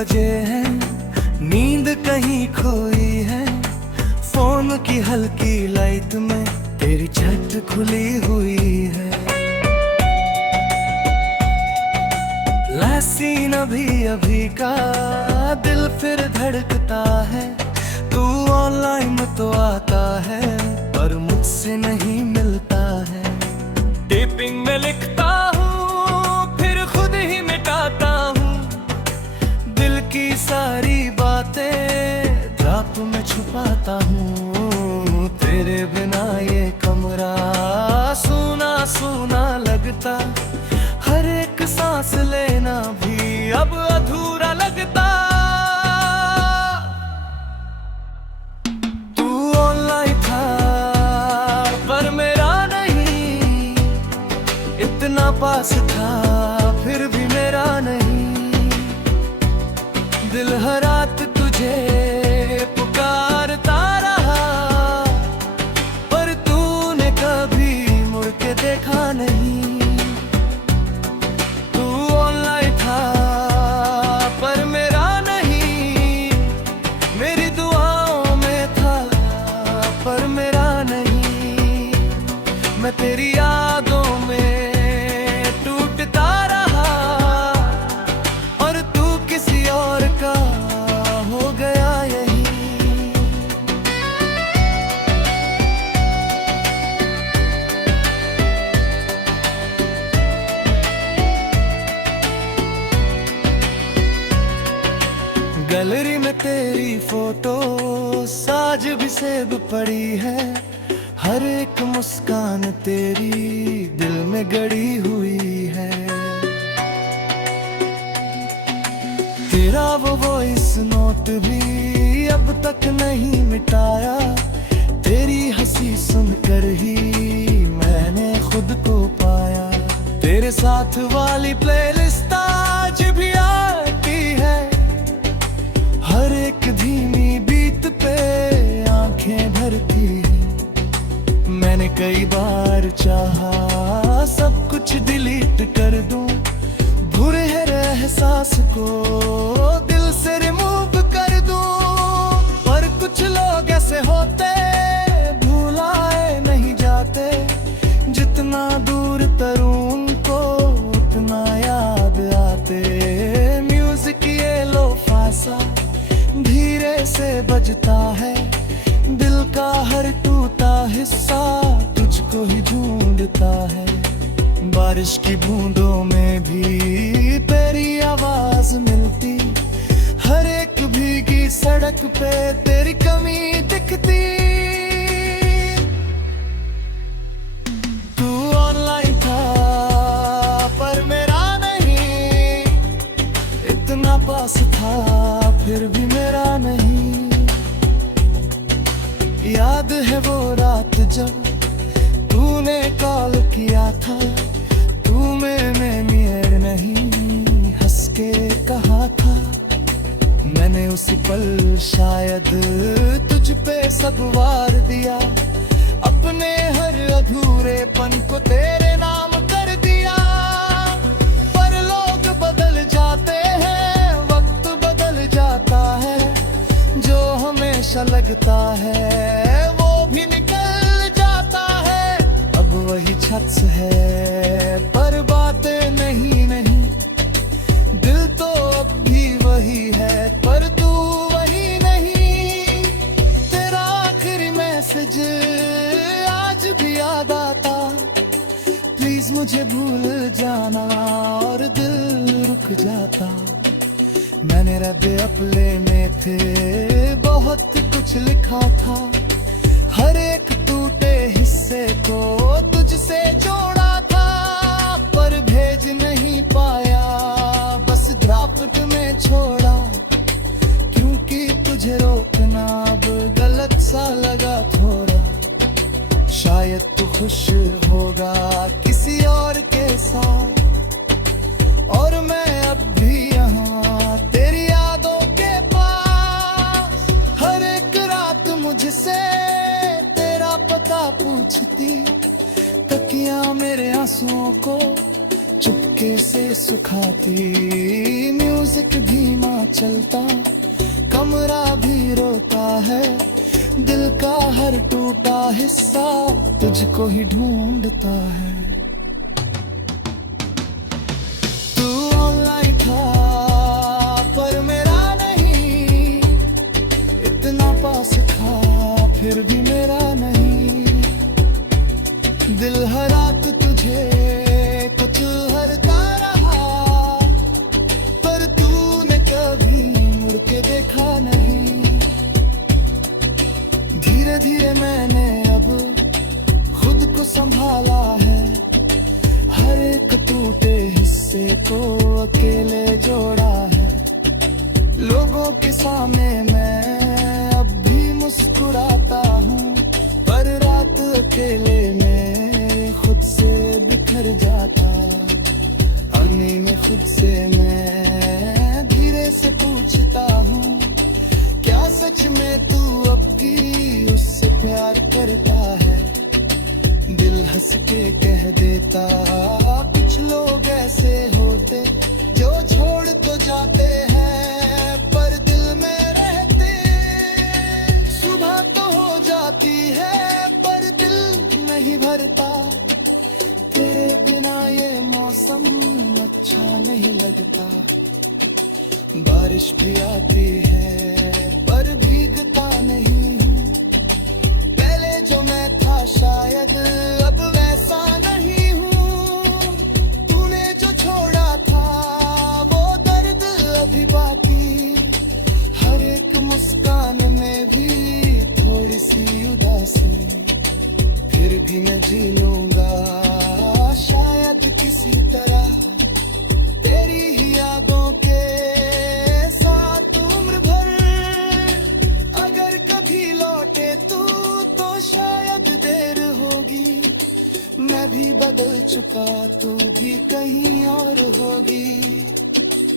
बजे हैं, नींद कहीं खोई है। फोन की हल्की लाइट में तेरी छत खुली हुई है। सीन अभी अभी का दिल फिर धड़कता है। तू ऑनलाइन तो आता है पर मुझसे नहीं मिलता है। टेपिंग में लिखता हूँ फिर खुद ही मिटाता हूँ। दिल की सारी बातें ड्रॉप में छुपाता हूँ। तेरे बिना ये कमरा सूना सूना लगता। हर एक सांस लेना भी अब अधूरा लगता। तू ऑनलाइन था पर मेरा नहीं, इतना पास था फिर भी मेरा नहीं। दिल हर रात तुझे पुकारता रहा पर तूने कभी मुड़ के देखा नहीं। मैं तेरी यादों में टूटता रहा और तू किसी और का हो गया यही। गैलरी में तेरी फोटो साज भी सेब पड़ी है। हर एक मुस्कान तेरी दिल में गड़ी हुई है। तेरा वो वॉइस नोट भी अब तक नहीं मिटाया। तेरी हंसी सुनकर ही मैंने खुद को पाया। तेरे साथ वाली प्लेलिस्ट आज भी आती है। हर एक धीमी बीट पे आंखें भरती है। मैंने कई बार चाहा सब कुछ डिलीट कर दूं, बुरे एहसास को दिल से रिमूव कर दूं। पर कुछ लोग ऐसे होते भुलाए नहीं जाते। जितना दूर तरूं उनको उतना याद आते। म्यूजिक ये लो फासा धीरे से बजता है। दिल का हर टूटा हिस्सा तुझको ही ढूंढता है। बारिश की बूंदों में भी तेरी आवाज मिलती। हर एक भीगी सड़क पे तेरी कमी दिखती। तू ऑनलाइन था पर मेरा नहीं, इतना पास था फिर भी मेरा नहीं। याद है वो रात जब तूने कॉल किया था। तू में मेयर नहीं हंस के कहा था। मैंने उसी पल शायद तुझ पे सब वार दिया। अपने हर अधूरेपन को तेरे नाम कर दिया। पर लोग बदल जाते हैं, वक्त बदल जाता है। जो हमेशा लगता है वो भी निकल जाता है। अब वही छत है पर बातें नहीं नहीं। दिल तो अब भी वही है पर तू वही नहीं। तेरा आखिरी मैसेज आज भी याद आता। प्लीज मुझे भूल जाना और दिल रुक जाता। मैंने रद्द अपने में थे बहुत कुछ लिखा था। हर एक टूटे हिस्से को तुझसे जोड़ा था। पर भेज नहीं पाया बस ड्राफ्ट में छोड़ा। क्योंकि तुझे रोकना अब गलत सा लगा थोड़ा। शायद तू खुश होगा किसी और के साथ। और मैं अब भी यहाँ तेरी यादों के पास। हर एक रात मुझसे तेरा पता पूछती। तकिया मेरे आंसुओं को चुपके से सुखाती। म्यूजिक धीमा चलता, कमरा भी रोता है, दिल का हर टूटा हिस्सा तुझको ही ढूंढता है। तू ऑनलाइन था पर मेरा नहीं, इतना पास था फिर भी मेरा नहीं। दिल हर रात तुझे कुतूहलता रहा, पर तूने कभी मुड़ के देखा नहीं। धीरे धीरे मैंने अब खुद को संभाला है, हर एक टूटे हिस्से को अकेले जोड़ा है। लोगों के सामने मैं अब भी मुस्कुराता हूँ, पर रात अकेले में खुद से बिखर जाता। अंगने में खुद से मैं धीरे से पूछता हूँ, क्या सच में तू अब भी उससे प्यार करता है? दिल हंस के कह देता, कुछ लोग ऐसे होते जो छोड़ तो जाते हैं पर दिल में रहते। सुबह तो हो जाती है पर दिल नहीं भरता, तेरे बिना ये मौसम अच्छा नहीं लगता। बारिश भी आती है पर भीगता नहीं हूँ, पहले जो मैं था शायद अब वैसा नहीं हूँ। तूने जो छोड़ा था वो दर्द अभी बाकी, हर एक मुस्कान में भी थोड़ी सी उदासी। फिर भी मैं जी लूंगा शायद किसी तरह, तेरी ही यादों के साथ उम्र भर। अगर कभी लौटे तू तो शायद देर होगी, मैं भी बदल चुका तू भी कहीं और होगी।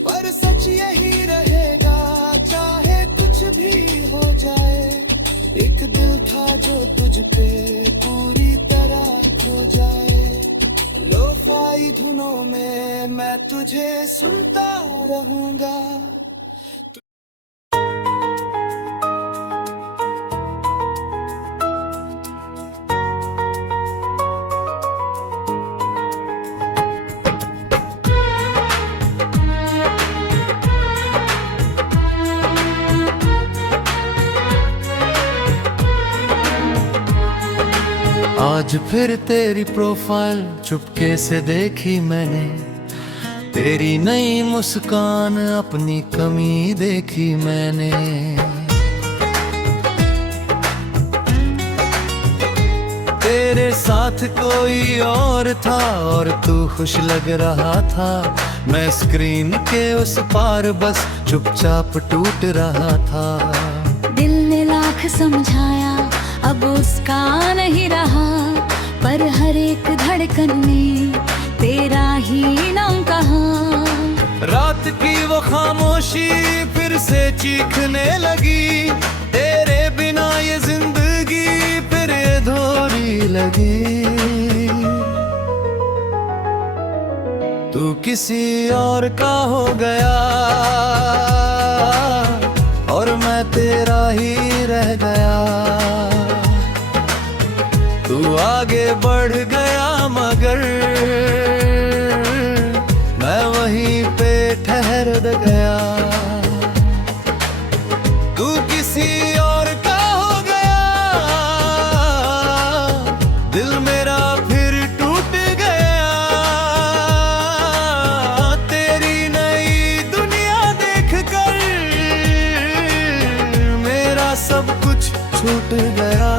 पर सच यही रहेगा चाहे कुछ भी हो जाए, एक दिल था जो तुझ पे पूरी तरह खो जाए। लोफाई धुनों में मैं तुझे सुनता रहूंगा। आज फिर तेरी प्रोफाइल चुपके से देखी मैंने, तेरी नई मुस्कान अपनी कमी देखी मैंने। तेरे साथ कोई और था और तू खुश लग रहा था, मैं स्क्रीन के उस पार बस चुपचाप टूट रहा था। दिल ने लाख समझाया अब उसका नहीं रहा, पर हर एक धड़कन ने तेरा ही नाम कहा। रात की वो खामोशी फिर से चीखने लगी, तेरे बिना ये जिंदगी फिर अधूरी लगी। तू किसी और का हो गया और मैं तेरा ही रह गया। तू आगे बढ़ गया मगर मैं वहीं पे ठहर गया। तू किसी और का हो गया, दिल मेरा फिर टूट गया। तेरी नई दुनिया देखकर मेरा सब कुछ छूट गया।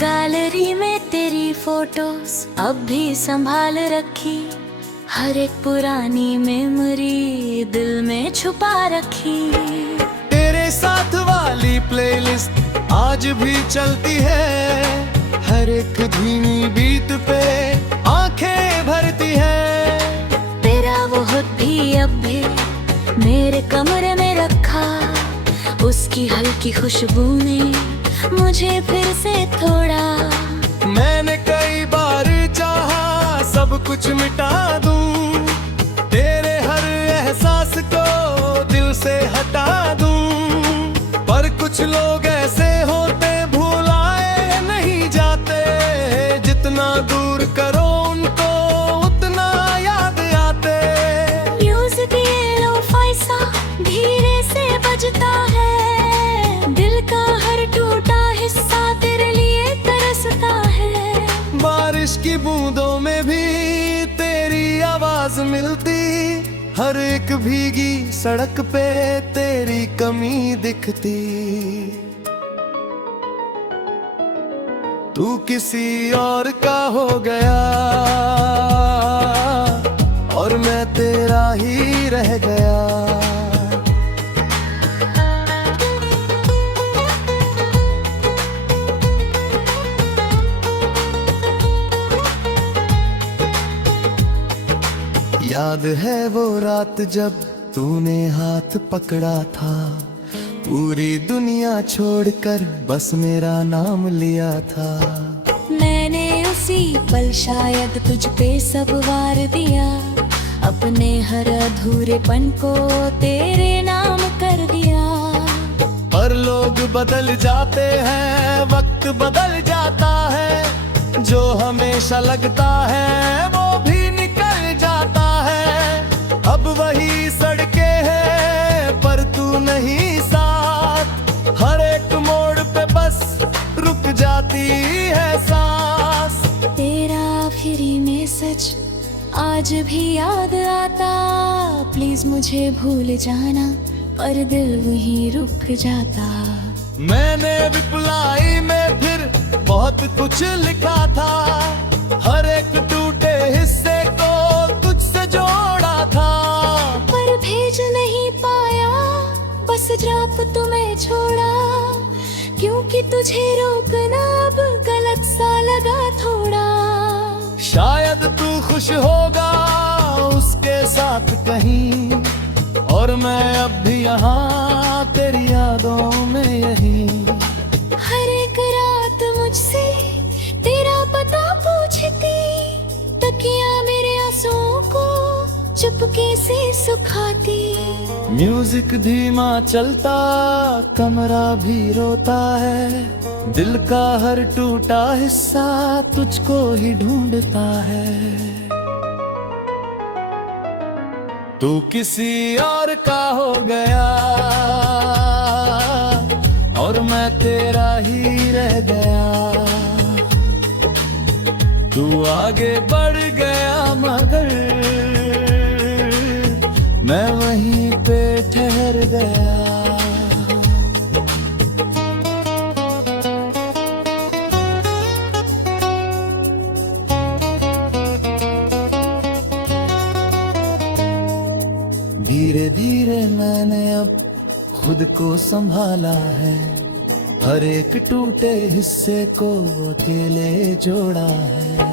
गैलरी में तेरी फोटोज अब भी संभाल रखी, हर एक पुरानी मेमोरी दिल में छुपा रखी। तेरे साथ वाली प्लेलिस्ट आज भी चलती है, हर एक धीमी बीट पे आंखें भरती है। तेरा वो खुद भी अब भी मेरे कमरे में रखा, उस उसकी हल्की खुशबू ने मुझे फिर से थोड़ा। मैंने कई बार चाहा सब कुछ मिटा दूं, तेरे हर एहसास को दिल से हटा दूं, पर कुछ लोग ऐसे होते भुलाए नहीं जाते, जितना दूर करो उनको उतना याद आते। म्यूजिक ये लो-फाई सा धीरे से बजता है, दिल का हर टूटा हिस्सा तेरे लिए तरसता है। बारिश की बूंदों में भी तेरी आवाज मिलती, हर एक भीगी सड़क पे तेरी कमी दिखती। तू किसी और का हो गया और मैं तेरा ही रह गया। याद है वो रात जब तूने हाथ पकड़ा था, पूरी दुनिया छोड़कर बस मेरा नाम लिया था। मैंने उसी पल शायद तुझ पे सब वार दिया, अपने हर अधूरेपन को तेरे नाम कर दिया। पर लोग बदल जाते हैं, वक्त बदल जाता है, जो हमेशा लगता है वो भी निकल जाता है। अब वही सड़कें हैं पर तू नहीं साथ, हर एक मोड़ पे बस रुक जाती है सांस। तेरा आखिरी मैसेज आज भी याद आता, प्लीज मुझे भूल जाना, पर दिल वहीं रुक जाता। मैंने रिप्लाई में फिर बहुत कुछ लिखा था, हर एक टूटे हिस्से को तुझसे जोड़ा था, पर भेज नहीं पाया, बस जब तुम्हें छोड़ा, क्योंकि तुझे रोकना अब गलत सा लगा थोड़ा। शायद तू खुश होगा उसके साथ कहीं, और मैं अब भी यहाँ तेरी यादों में यही। हर एक रात मुझसे तेरा पता पूछती, तकिया मेरे आंसुओं को चुपके से सुखाती। म्यूजिक धीमा चलता, कमरा भी रोता है, दिल का हर टूटा हिस्सा तुझको ही ढूंढता है। तू किसी और का हो गया और मैं तेरा ही रह गया। तू आगे बढ़ गया मगर मैं वहीं पे ठहर गया। धीरे धीरे मैंने अब खुद को संभाला है, हर एक टूटे हिस्से को अकेले जोड़ा है।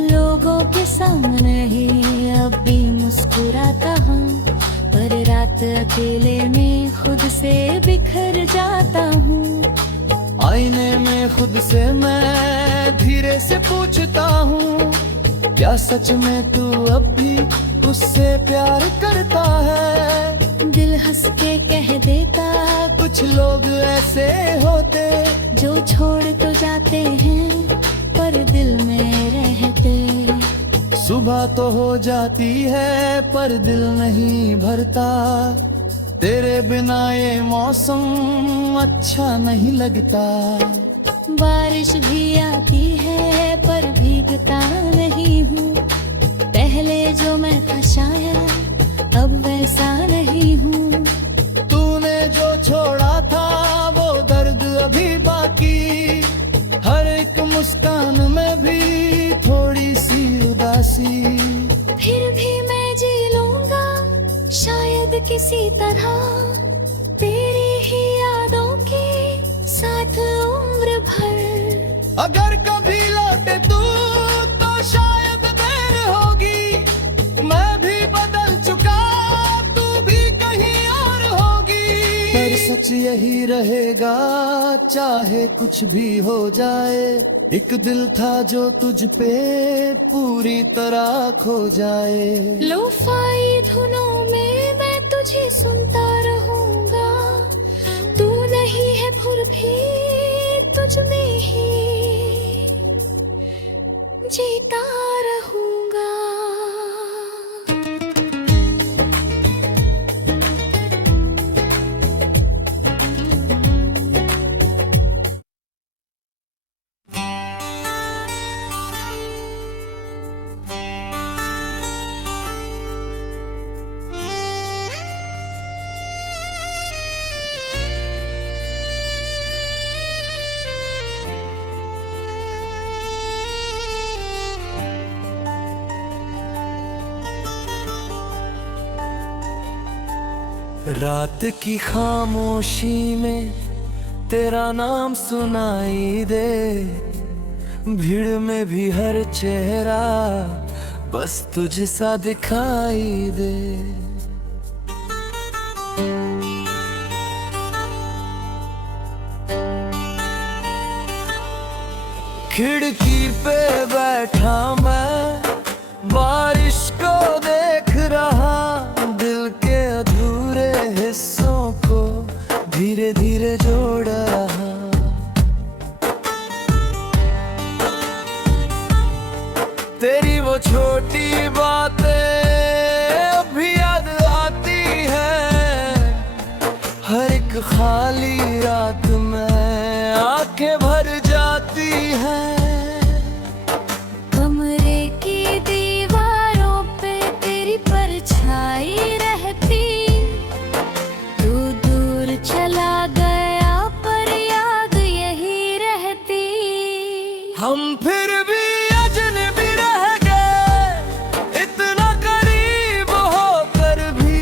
लोगों के सामने ही अब भी मुस्कुराता हूँ, पर रात अकेले में खुद से बिखर जाता हूँ। आईने में खुद से मैं धीरे से पूछता हूँ, क्या सच में तू अब भी उससे प्यार करता है? दिल हंस के कह देता, कुछ लोग ऐसे होते जो छोड़ तो जाते हैं पर दिल में रहते। सुबह तो हो जाती है पर दिल नहीं भरता, तेरे बिना ये मौसम अच्छा नहीं लगता। बारिश भी आती है पर भीगता नहीं हूँ, पहले जो मैं था शायद अब वैसा नहीं हूँ। तूने जो छोड़ा था वो दर्द अभी बाकी, हर एक मुस्कान में भी थोड़ी सी उदासी। फिर भी मैं जी लूंगा शायद किसी तरह, तेरी ही यादों के साथ उम्र भर। अगर कभी लौटे तू तो शायद देर होगी, मैं भी बदल चुका तू भी कहीं और होगी। पर सच यही रहेगा, चाहे कुछ भी हो जाए। एक दिल था जो तुझ पे पूरी तरह खो जाए। लोफाई धुनों में मैं तुझे सुनता रहूंगा, तू नहीं है फिर भी तुझ में ही जीता रहूंगा। रात की खामोशी में तेरा नाम सुनाई दे, भीड़ में भी हर चेहरा बस तुझ सा दिखाई दे। खिड़की पे बैठा मैं बारिश को देख रहा, दिल के अधूरे हिस्सों को धीरे धीरे जोड़ रहा। तेरी वो छोटी बातें अभी याद आती है, हर एक खाली रात में आंखें भर जाती हैं। कमरे की दीवारों पे तेरी परछाई रहती, तू दूर चला गया पर याद यही रहती। हम फिर भी अजनबी रह गए, इतना करीब होकर भी।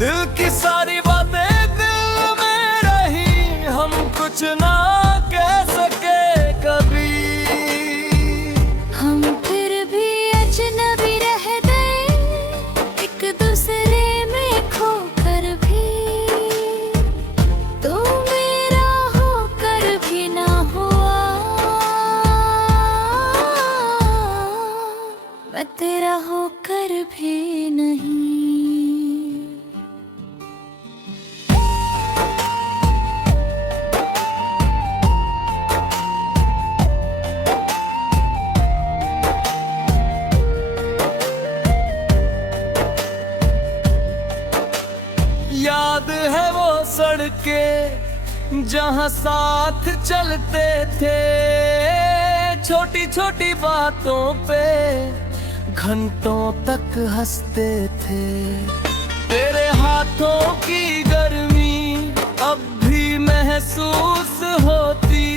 दिल की सारी बातें दिल में रही, हम कुछ ना कह सके कभी। हम फिर भी अजनबी रह गए, एक दूसरे में खोकर भी। तू मेरा होकर भी ना हुआ, मैं तेरा होकर भी नहीं। याद है वो सड़कें जहाँ साथ चलते थे, छोटी छोटी बातों पे घंटों तक हंसते थे। तेरे हाथों की गर्मी अब भी महसूस होती,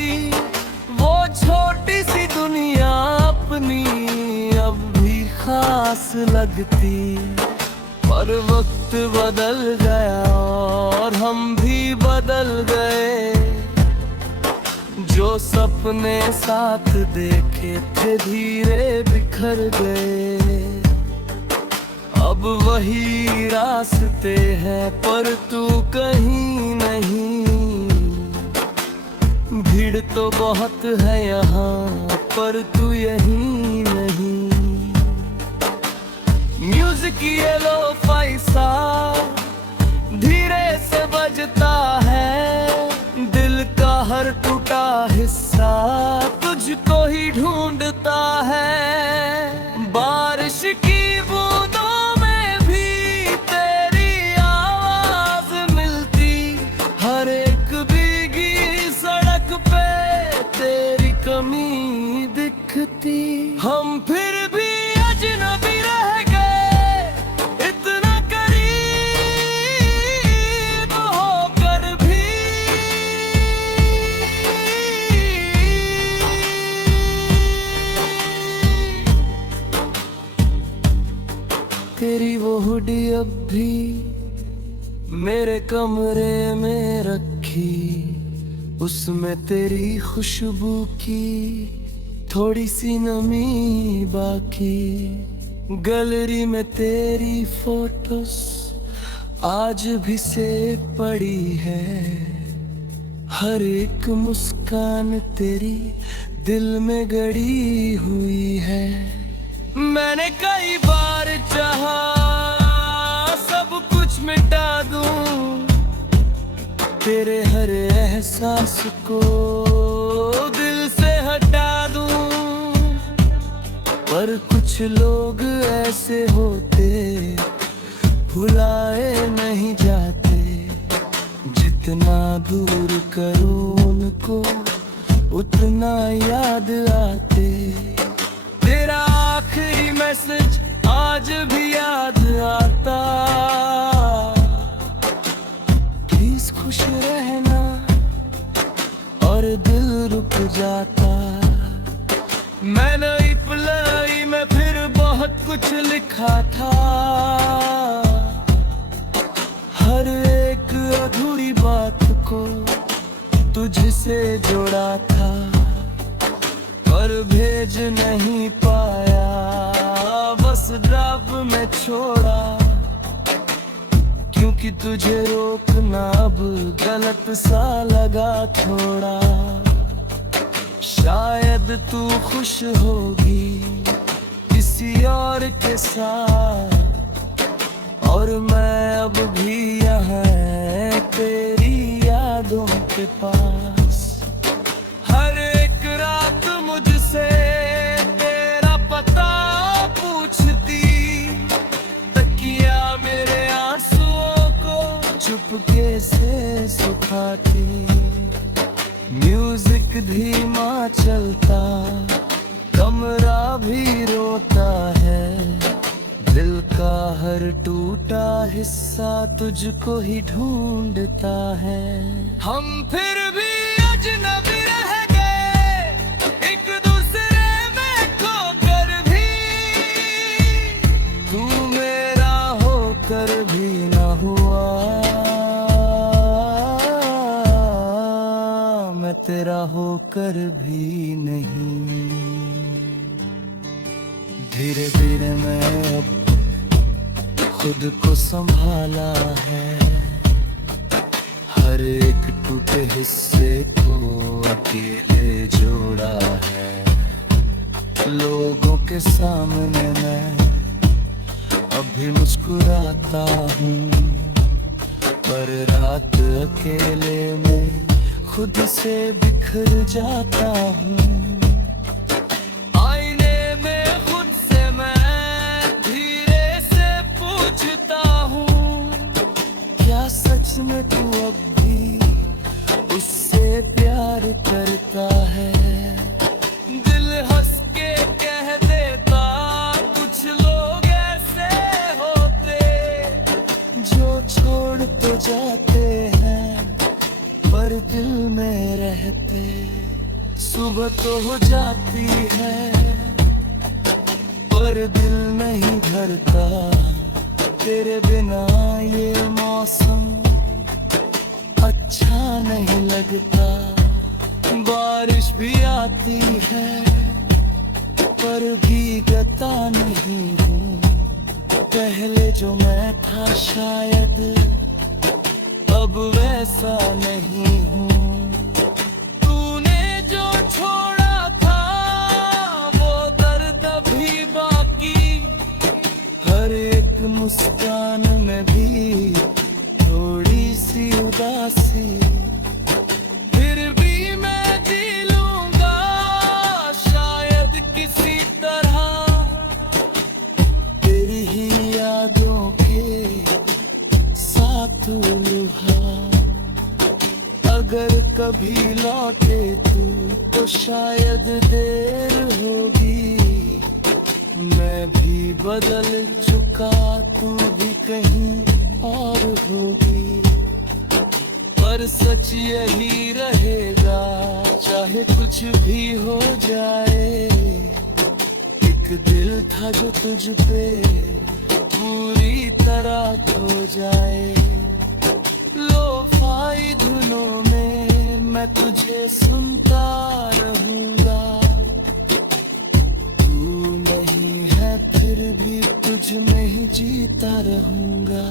वो छोटी सी दुनिया अपनी अब भी खास लगती। पर वक्त बदल गया और हम भी बदल गए, जो सपने साथ देखे थे धीरे बिखर गए। अब वही रास्ते हैं पर तू कहीं नहीं, भीड़ तो बहुत है यहाँ पर तू यहीं नहीं। म्यूजिक ये लो पैसा धीरे से बजता है, दिल का हर टूटा हिस्सा तुझको ही ढूंढता है। बारिश की बूंदों में भी तेरी आवाज मिलती, हर एक भीगी सड़क पे तेरी कमी दिखती। हम फिर भी अजनबी रह गए, इतना करीब होकर भी। तेरी वो हुडी अब भी मेरे कमरे में रखी, उसमें तेरी खुशबू की थोड़ी सी नमी बाकी। गैलरी में तेरी फोटोस आज भी से पड़ी है हर एक मुस्कान तेरी दिल में गड़ी हुई है। मैंने कई बार चाहा सब कुछ मिटा दूं, तेरे हर एहसास को दिल से हटा दूं, पर कुछ लोग ऐसे होते भुलाए नहीं जाते, जितना दूर करूं उनको उतना याद आते। तेरा आखिरी मैसेज आज भी याद आता, प्लीज खुश रहना, और दिल रुक जाता। मैंने रिप्लाई में फिर बहुत कुछ लिखा था, हर एक अधूरी बात को तुझसे जोड़ा था, पर भेज नहीं पाया, बस ड्राफ्ट में छोड़ा, क्योंकि तुझे रोकना अब गलत सा लगा थोड़ा। शायद तू खुश होगी किसी और के साथ, और मैं अब भी यहाँ तेरी यादों के पास। हर एक रात मुझसे तेरा पता पूछती, तकिया मेरे आंसुओं को चुपके से सुखाती। म्यूजिक धीमा चलता, कमरा भी रोता है, दिल का हर टूटा हिस्सा तुझको ही ढूंढता है। हम फिर भी अजनबी रह गए एक दूसरे में खोकर भी, तू मेरा होकर भी न हुआ, मैं तेरा होकर भी नहीं। धीरे धीरे मैं अब खुद को संभाला है, हर एक टूटे हिस्से को अकेले जोड़ा है। लोगों के सामने मैं अभी मुस्कुराता हूँ, पर रात अकेले में खुद से बिखर जाता हूँ। आईने में खुद से मैं धीरे से पूछता हूँ, क्या सच में तू अब भी उससे प्यार करता है? दिल हंस के कह देता, कुछ लोग ऐसे होते जो छोड़ तो जाते हैं पर दिल में रहते। सुबह तो हो जाती है पर दिल नहीं भरता, तेरे बिना ये मौसम अच्छा नहीं लगता। बारिश भी आती है पर भीगता नहीं हूँ, पहले जो मैं था शायद अब वैसा नहीं हूँ। तूने जो छोड़ा था वो दर्द भी बाकी, हर एक मुस्कान में भी थोड़ी सी उदासी, फिर भी मैं जी लूंगा शायद किसी तरह, तेरी ही यादों के साथ लुहा। अगर कभी लौटे तू तो शायद देर होगी, मैं भी बदल चुका तू भी कहीं और होगी, पर सच यही रहेगा चाहे कुछ भी हो जाए। एक दिल था जो तुझ पे पूरी तरह खो जाए, लोफाई धुनों में मैं तुझे सुनता रहूंगा। तू नहीं है फिर भी तुझ में ही जीता रहूंगा।